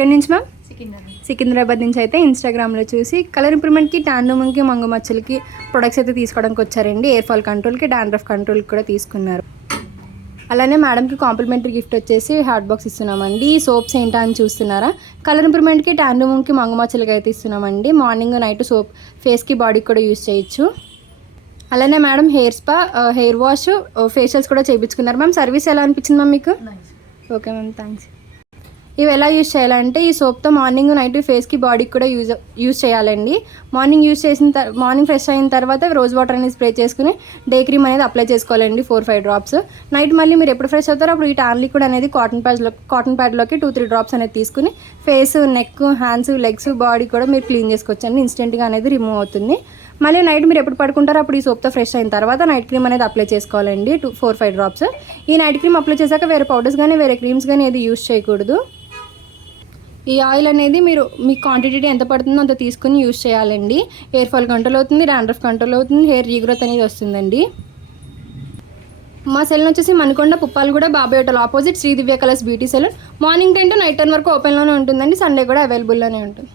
ఎక్కడి నుంచి మ్యామ్? సికింద్రాబాద్ నుంచి అయితే ఇన్స్టాగ్రామ్లో చూసి కలర్ ఇంప్రూవ్మెంట్కి, ట్యాన్ రిమూవ్కి, మంగు మచ్చలకి ప్రొడక్ట్స్ అయితే తీసుకోవడానికి వచ్చారండి. ఎయిర్ ఫాల్ కంట్రోల్కి, డాండ్రఫ్ కంట్రోల్కి కూడా తీసుకున్నారు. అలానే మేడంకి కాంప్లిమెంటరీ గిఫ్ట్ వచ్చేసి హాట్ బాక్స్ ఇస్తున్నామండి. ఈ సోప్స్ ఏంటా అని చూస్తున్నారా? కలర్ ఇంప్రూవ్మెంట్కి, ట్యాన్ రిమూవ్కి, మంగు మచ్చలకి అయితే ఇస్తున్నామండి. మార్నింగ్ నైట్ సోప్ ఫేస్కి, బాడీకి కూడా యూజ్ చేయొచ్చు. అలానే madam hair spa, hair wash, facials కూడా చేయించుకున్నారు. మ్యామ్ సర్వీస్ ఎలా అనిపించింది మ్యామ్ మీకు? Okay ma'am, thanks. ఇవి ఎలా యూజ్ చేయాలంటే ఈ సోప్తో మార్నింగ్ నైట్ ఫేస్కి, బాడీకి కూడా యూజ్ చేయాలండి. మార్నింగ్ ఫ్రెష్ అయిన తర్వాత రోజ్ వాటర్ అనేది స్ప్రే చేసుకుని డే క్రీమ్ అనేది అప్లై చేసుకోవాలండి 4-5 డ్రాప్స్. నైట్ మళ్ళీ మీరు ఎప్పుడు ఫ్రెష్ అవుతారో అప్పుడు ఈ టాన్ లిక్విడ్ అనేది కాటన్ ప్యాడ్లోకి 2-3 డ్రాప్స్ అనేది తీసుకుని face, neck, hands, legs, body కూడా మీరు క్లీన్ చేసుకోవచ్చండి. ఇన్స్టెంట్గా అనేది రిమూవ్ అవుతుంది. మళ్ళీ నైట్ మీరు ఎప్పుడు పడుకుంటారో అప్పుడు ఈ సోప్తో ఫ్రెష్ అయిన తర్వాత నైట్ క్రీమ్ అనేది అప్లై చేసుకోవాలండి 4-5 డ్రాప్స్. ఈ నైట్ క్రీమ్ అప్లై చేశాక వేరే పౌడర్స్ కానీ వేరే క్రీమ్స్ కానీ ఏది యూజ్ చేయకూడదు. ఈ ఆయిల్ అనేది మీరు మీ క్వాంటిటీ ఎంత పడుతుందో అంత తీసుకుని యూజ్ చేయాలండి. హెయిర్ ఫాల్ కంట్రోల్ అవుతుంది, డాండ్రఫ్ కంట్రోల్ అవుతుంది, హెయిర్ రీగ్రోత్ అనేది వస్తుందండి. మా సెలూన్ వచ్చేసి Manikonda, Puppalaguda, Babai hotel opposite Sri Divya colours beauty salon. Morning 10 to night 10 వరకు ఓపెన్లోనే ఉంటుందండి. సండే కూడా అవైలబుల్లోనే ఉంటుంది.